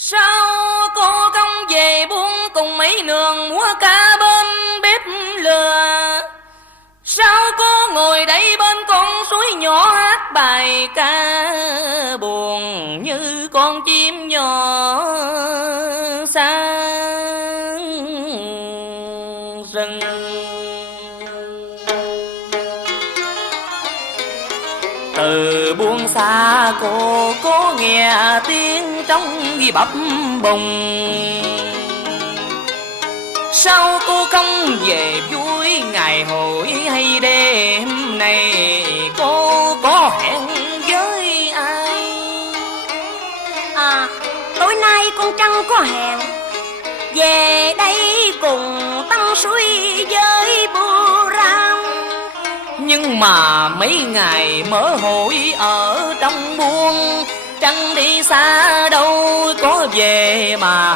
Sao cô không về buôn cùng mấy nương múa ca bên bếp lửa? Sao cô ngồi đây bên con suối nhỏ hát bài ca buồn như con chim nhỏ xa rừng? Từ buông xa cô có nghe tiếng trong bập bùng. Sao cô không về vui ngày hội hay đêm này? Cô có hẹn với ai? Tối nay con trăng có hẹn về đây cùng tâm suy với Bu Ram. Nhưng mà mấy ngày mở hội ở trong buôn, trăng đi xa đâu có về mà